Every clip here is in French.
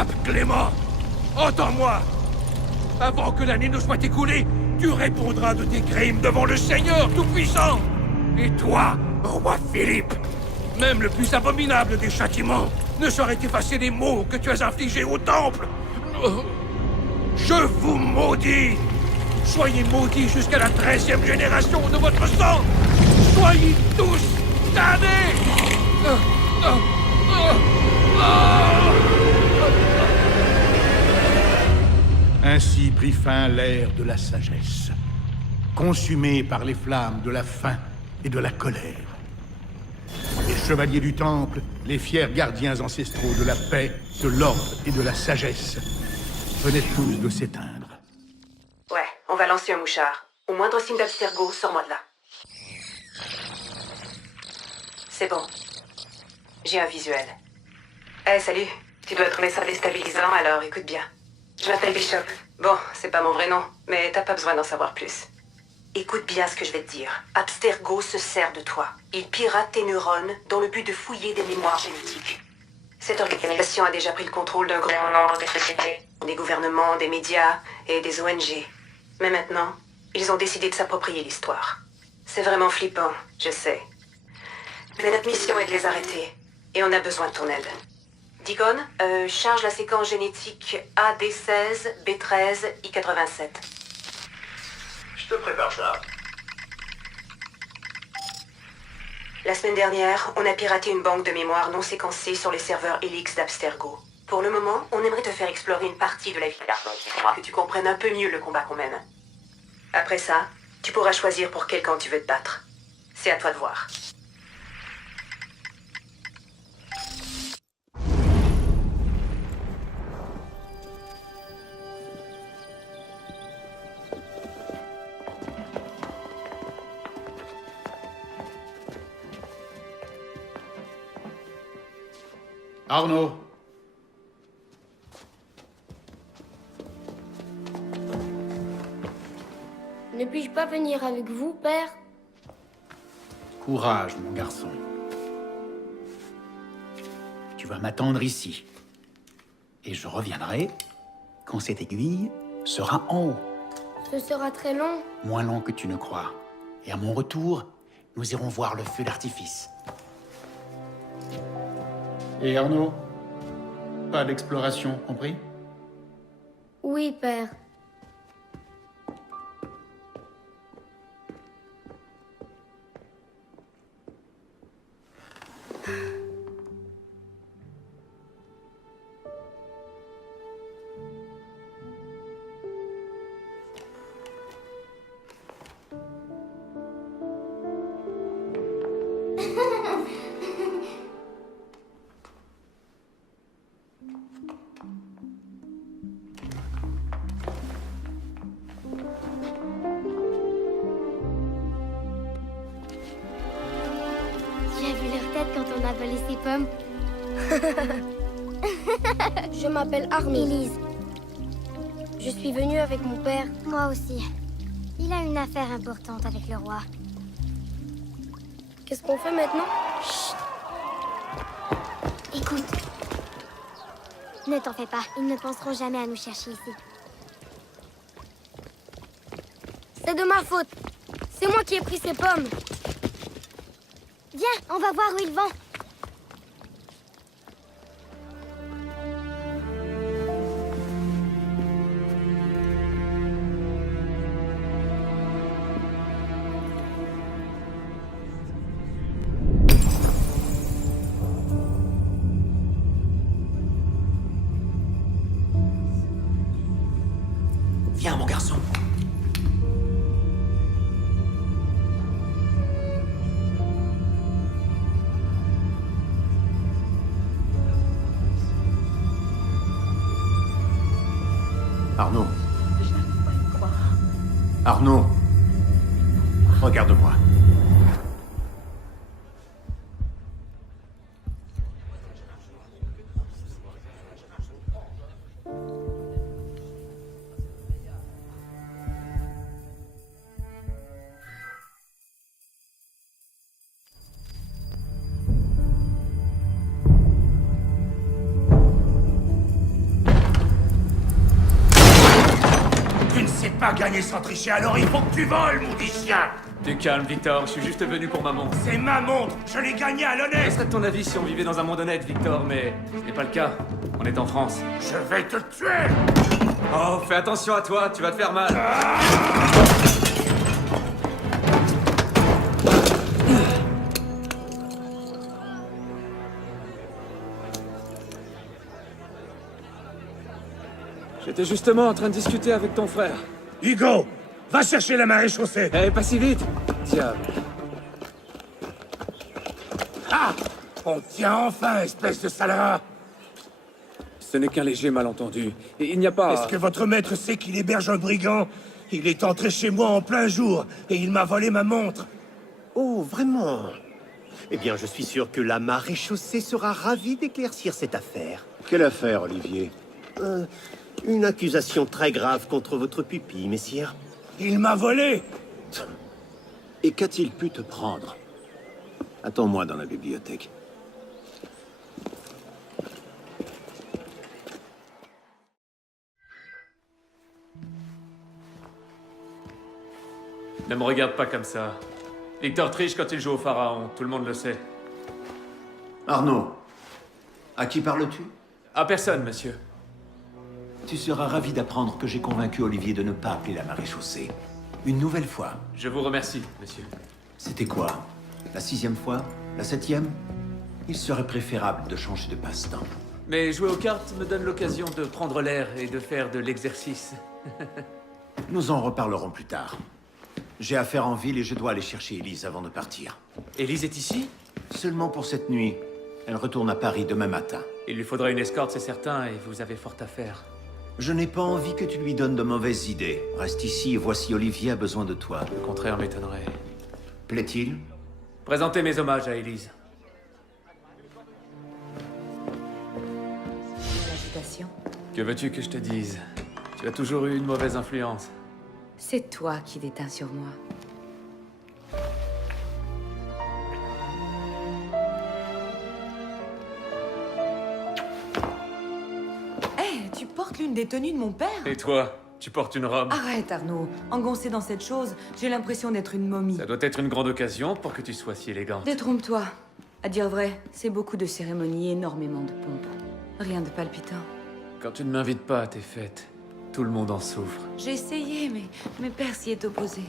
Pape Clément, entends-moi. Avant que l'année ne soit écoulée, tu répondras de tes crimes devant le Seigneur Tout-Puissant. Et toi, roi Philippe, même le plus abominable des châtiments ne saurait effacer les maux que tu as infligés au Temple. Je vous maudis. Soyez maudits jusqu'à la 13e génération de votre sang. Soyez tous damnés. Ainsi prit fin l'ère de la sagesse, consumée par les flammes de la faim et de la colère. Les chevaliers du Temple, les fiers gardiens ancestraux de la paix, de l'ordre et de la sagesse, venaient tous de s'éteindre. Ouais, on va lancer un mouchard. Au moindre signe d'Abstergo, sors-moi de là. C'est bon. J'ai un visuel. Salut. Tu dois trouver ça déstabilisant, alors écoute bien. Je m'appelle Bishop. Bon, c'est pas mon vrai nom, mais t'as pas besoin d'en savoir plus. Écoute bien ce que je vais te dire. Abstergo se sert de toi. Il pirate tes neurones dans le but de fouiller des mémoires génétiques. Cette organisation a déjà pris le contrôle d'un grand nombre de sociétés, des gouvernements, des médias et des ONG. Mais maintenant, ils ont décidé de s'approprier l'histoire. C'est vraiment flippant, je sais. Mais notre mission est de les arrêter. Et on a besoin de ton aide. Deacon, charge la séquence génétique AD16, B13, I87. Je te prépare ça. La semaine dernière, on a piraté une banque de mémoire non séquencée sur les serveurs Helix d'Abstergo. Pour le moment, on aimerait te faire explorer une partie de la vie pour que tu comprennes un peu mieux le combat qu'on mène. Après ça, tu pourras choisir pour quel camp tu veux te battre. C'est à toi de voir. Arnaud! Ne puis-je pas venir avec vous, père? Courage, mon garçon. Tu vas m'attendre ici. Et je reviendrai quand cette aiguille sera en haut. Ce sera très long. Moins long que tu ne crois. Et à mon retour, nous irons voir le feu d'artifice. Et Arnaud? Pas d'exploration, compris? Oui, père. Tu as vu leur tête quand on a volé ses pommes? Je m'appelle Armie. Élise. Je suis venue avec mon père. Moi aussi. Il a une affaire importante avec le roi. Qu'est-ce qu'on fait maintenant? Chut. Écoute. Ne t'en fais pas. Ils ne penseront jamais à nous chercher ici. C'est de ma faute. C'est moi qui ai pris ces pommes. Viens, on va voir où ils vont. Viens, mon garçon. Arnaud. Je n'arrive pas à y croire. Arnaud. Regarde-moi. pas gagner sans tricher, alors il faut que tu voles, maudit chien! Tu calmes, Victor, je suis juste venu pour ma montre. C'est ma montre! Je l'ai gagnée à Ce l'honnête! serait de ton avis si on vivait dans un monde honnête, Victor, mais ce n'est pas le cas. On est en France. Je vais te tuer! Oh, fais attention à toi, tu vas te faire mal. J'étais justement en train de discuter avec ton frère. Hugo! Va chercher la marée chaussée! Eh, pas si vite! Diable. Ah! On tient enfin, espèce de sale rat! Ce n'est qu'un léger malentendu. Et il n'y a pas... Est-ce que votre maître sait qu'il héberge un brigand? Il est entré chez moi en plein jour, et il m'a volé ma montre! Oh, vraiment? Eh bien, je suis sûr que la maréchaussée sera ravie d'éclaircir cette affaire. Quelle affaire, Olivier? Une accusation très grave contre votre pupille, messire. Il m'a volé! Et qu'a-t-il pu te prendre? Attends-moi dans la bibliothèque. Ne me regarde pas comme ça. Victor triche quand il joue au pharaon, tout le monde le sait. Arnaud, à qui parles-tu? À personne, monsieur. Tu seras ravi d'apprendre que j'ai convaincu Olivier de ne pas appeler la maréchaussée. Une nouvelle fois. Je vous remercie, monsieur. C'était quoi? La 6e fois? La 7e? Il serait préférable de changer de passe-temps. Mais jouer aux cartes me donne l'occasion de prendre l'air et de faire de l'exercice. Nous en reparlerons plus tard. J'ai affaire en ville et je dois aller chercher Élise avant de partir. Élise est ici? Seulement pour cette nuit. Elle retourne à Paris demain matin. Il lui faudra une escorte, c'est certain, et vous avez fort à faire. Je n'ai pas envie que tu lui donnes de mauvaises idées. Reste ici et voici Olivier a besoin de toi. Le contraire m'étonnerait. Plaît-il? Présentez mes hommages à Élise. L'agitation. Que veux-tu que je te dise? Tu as toujours eu une mauvaise influence. C'est toi qui déteins sur moi. Hé, tu portes l'une des tenues de mon père? Et toi? Tu portes une robe? Arrête, Arnaud. Engoncé dans cette chose, j'ai l'impression d'être une momie. Ça doit être une grande occasion pour que tu sois si élégante. Détrompe-toi. À dire vrai, c'est beaucoup de cérémonies et énormément de pompe. Rien de palpitant. Quand tu ne m'invites pas à tes fêtes, tout le monde en souffre. J'ai essayé, mais mes père s'y est opposé.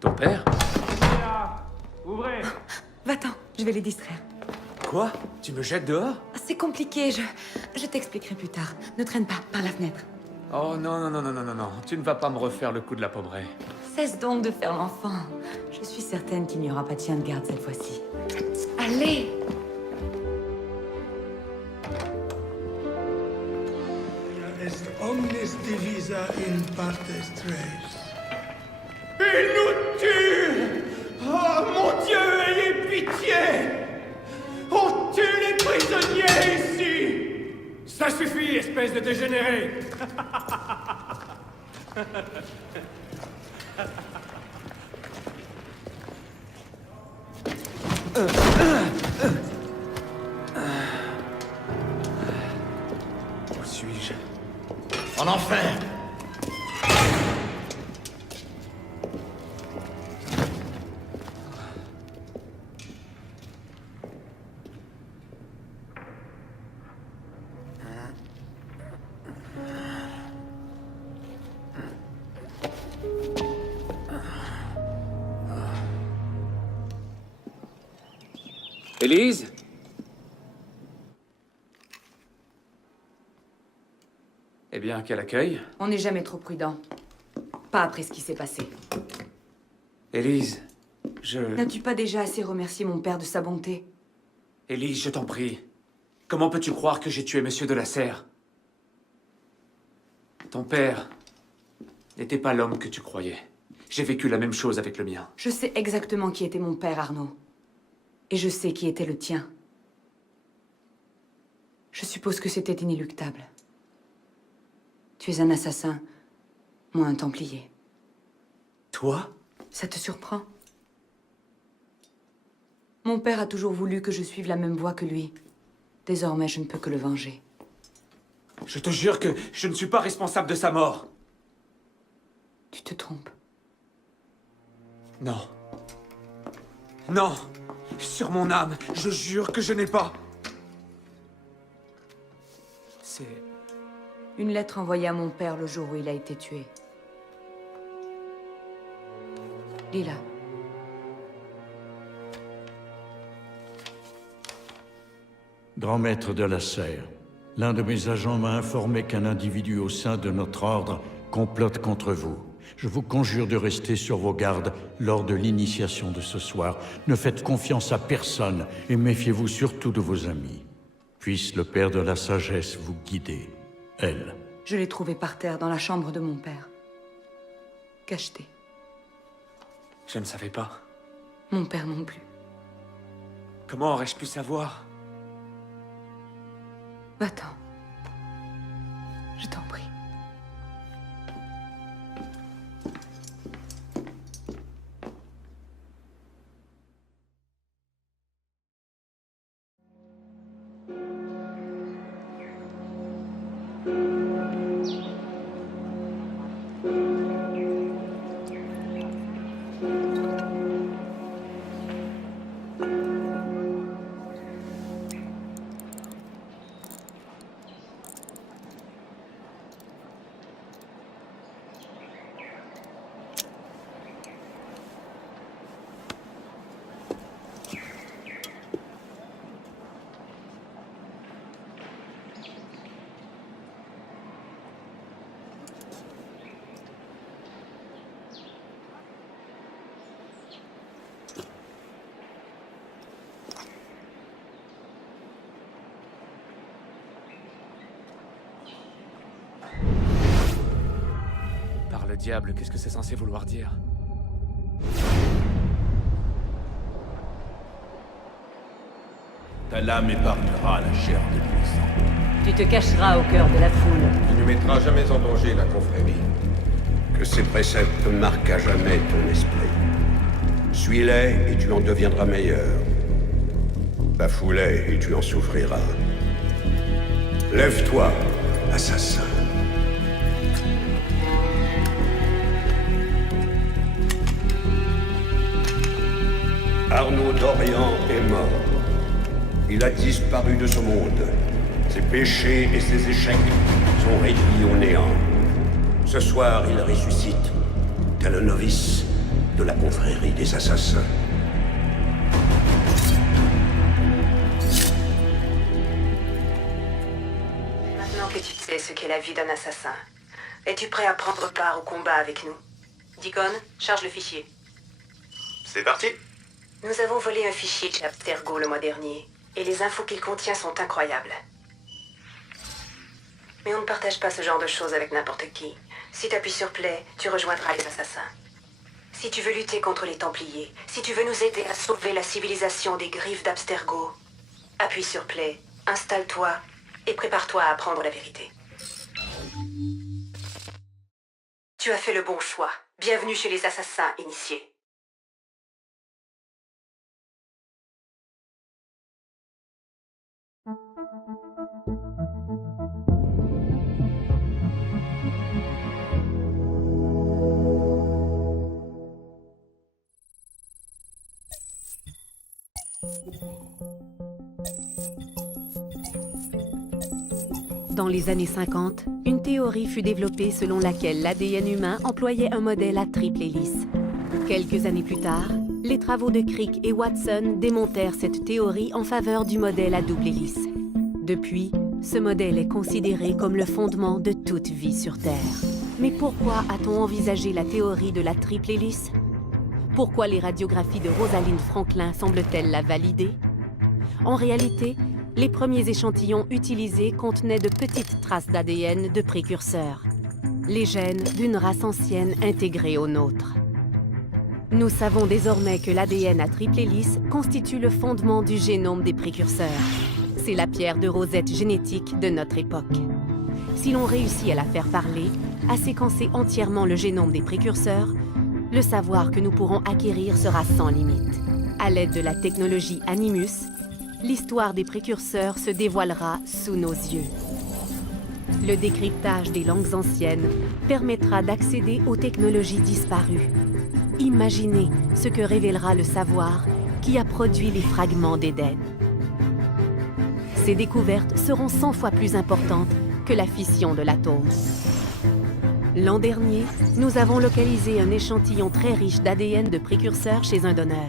Ton père? Ouvrez! Va-t'en, je vais les distraire. Quoi? Tu me jettes dehors? C'est compliqué, je t'expliquerai plus tard. Ne traîne pas, par la fenêtre. Oh non, non, non, non, non, non, non. Tu ne vas pas me refaire le coup de la pommeraie. Cesse donc de faire l'enfant. Je suis certaine qu'il n'y aura pas de chien de garde cette fois-ci. Allez! Est omnis divisa in partes tres. Il nous tue! Oh mon Dieu, ayez pitié! On tue les prisonniers ici! Ça suffit, espèce de dégénéré! Où suis-je? En enfer! Élise? Eh bien, quel accueil. On n'est jamais trop prudent. Pas après ce qui s'est passé. Élise, N'as-tu pas déjà assez remercié mon père de sa bonté? Élise, je t'en prie. Comment peux-tu croire que j'ai tué Monsieur de la Serre? Ton père n'était pas l'homme que tu croyais. J'ai vécu la même chose avec le mien. Je sais exactement qui était mon père, Arnaud. Et je sais qui était le tien. Je suppose que c'était inéluctable. Tu es un assassin, moi un templier. Toi? Ça te surprend? Mon père a toujours voulu que je suive la même voie que lui. Désormais, je ne peux que le venger. Je te jure que je ne suis pas responsable de sa mort. Tu te trompes. Non. Non! Sur mon âme, je jure que je n'ai pas... C'est... Une lettre envoyée à mon père le jour où il a été tué. Lis-la. Grand maître de la Serre, l'un de mes agents m'a informé qu'un individu au sein de notre ordre complote contre vous. Je vous conjure de rester sur vos gardes lors de l'initiation de ce soir. Ne faites confiance à personne et méfiez-vous surtout de vos amis. Puisse le Père de la Sagesse vous guider. Elle. Je l'ai trouvée par terre dans la chambre de mon père. Cachetée. Je ne savais pas. Mon père non plus. Comment aurais-je pu savoir? Va-t'en. Je t'en prie. Par le diable, qu'est-ce que c'est censé vouloir dire? Ta lame épargnera la chair de l'Église. Tu te cacheras au cœur de la foule. Tu ne mettras jamais en danger la confrérie. Que ces préceptes marquent à jamais ton esprit. Suis-les et tu en deviendras meilleur. Bafoue-les et tu en souffriras. Lève-toi, assassin. Arnaud d'Orient est mort. Il a disparu de ce monde. Ses péchés et ses échecs sont réduits au néant. Ce soir, il ressuscite, tel un novice de la confrérie des assassins. Maintenant que tu sais ce qu'est la vie d'un assassin, es-tu prêt à prendre part au combat avec nous? Deacon, charge le fichier. C'est parti. Nous avons volé un fichier chez Abstergo le mois dernier, et les infos qu'il contient sont incroyables. Mais on ne partage pas ce genre de choses avec n'importe qui. Si tu appuies sur Play, tu rejoindras les assassins. Si tu veux lutter contre les Templiers, si tu veux nous aider à sauver la civilisation des griffes d'Abstergo, appuie sur Play, installe-toi et prépare-toi à apprendre la vérité. Tu as fait le bon choix. Bienvenue chez les assassins initiés. Dans les années 50, une théorie fut développée selon laquelle l'ADN humain employait un modèle à triple hélice. Quelques années plus tard, les travaux de Crick et Watson démontèrent cette théorie en faveur du modèle à double hélice. Depuis, ce modèle est considéré comme le fondement de toute vie sur Terre. Mais pourquoi a-t-on envisagé la théorie de la triple hélice? Pourquoi les radiographies de Rosalind Franklin semblent-elles la valider? En réalité, les premiers échantillons utilisés contenaient de petites traces d'ADN de précurseurs, les gènes d'une race ancienne intégrée aux nôtres. Nous savons désormais que l'ADN à triple hélice constitue le fondement du génome des précurseurs. C'est la pierre de Rosette génétique de notre époque. Si l'on réussit à la faire parler, à séquencer entièrement le génome des précurseurs, le savoir que nous pourrons acquérir sera sans limite. À l'aide de la technologie Animus, l'histoire des précurseurs se dévoilera sous nos yeux. Le décryptage des langues anciennes permettra d'accéder aux technologies disparues. Imaginez ce que révélera le savoir qui a produit les fragments d'Éden. Ces découvertes seront 100 fois plus importantes que la fission de l'atome. L'an dernier, nous avons localisé un échantillon très riche d'ADN de précurseurs chez un donneur.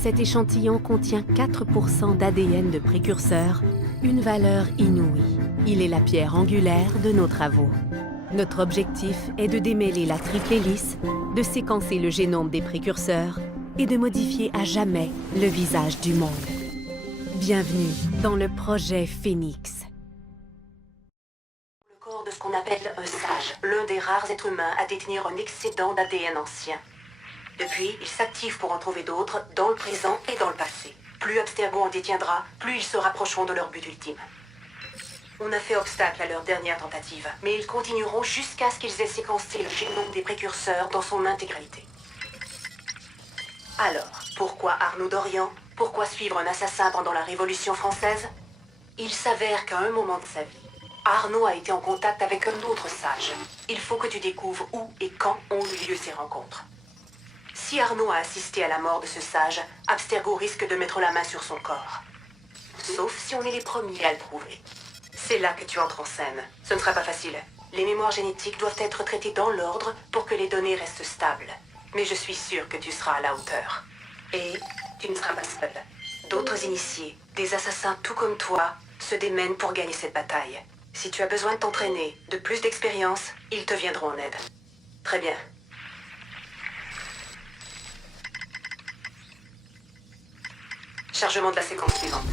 Cet échantillon contient 4% d'ADN de précurseurs, une valeur inouïe. Il est la pierre angulaire de nos travaux. Notre objectif est de démêler la triple hélice, de séquencer le génome des précurseurs et de modifier à jamais le visage du monde. Bienvenue dans le projet Phénix. Le corps de ce qu'on appelle un sage, l'un des rares êtres humains à détenir un excédent d'ADN ancien. Depuis, il s'active pour en trouver d'autres dans le présent et dans le passé. Plus Abstergo en détiendra, plus ils se rapprocheront de leur but ultime. On a fait obstacle à leur dernière tentative, mais ils continueront jusqu'à ce qu'ils aient séquencé le génome des précurseurs dans son intégralité. Alors, pourquoi Arnaud Dorian? Pourquoi suivre un assassin pendant la Révolution française? Il s'avère qu'à un moment de sa vie, Arnaud a été en contact avec un autre sage. Il faut que tu découvres où et quand ont eu lieu ces rencontres. Si Arnaud a assisté à la mort de ce sage, Abstergo risque de mettre la main sur son corps. Sauf si on est les premiers à le prouver. C'est là que tu entres en scène. Ce ne sera pas facile. Les mémoires génétiques doivent être traitées dans l'ordre pour que les données restent stables. Mais je suis sûre que tu seras à la hauteur. Et tu ne seras pas seul. D'autres initiés, des assassins tout comme toi, se démènent pour gagner cette bataille. Si tu as besoin de t'entraîner, de plus d'expérience, ils te viendront en aide. Très bien. Chargement de la séquence suivante.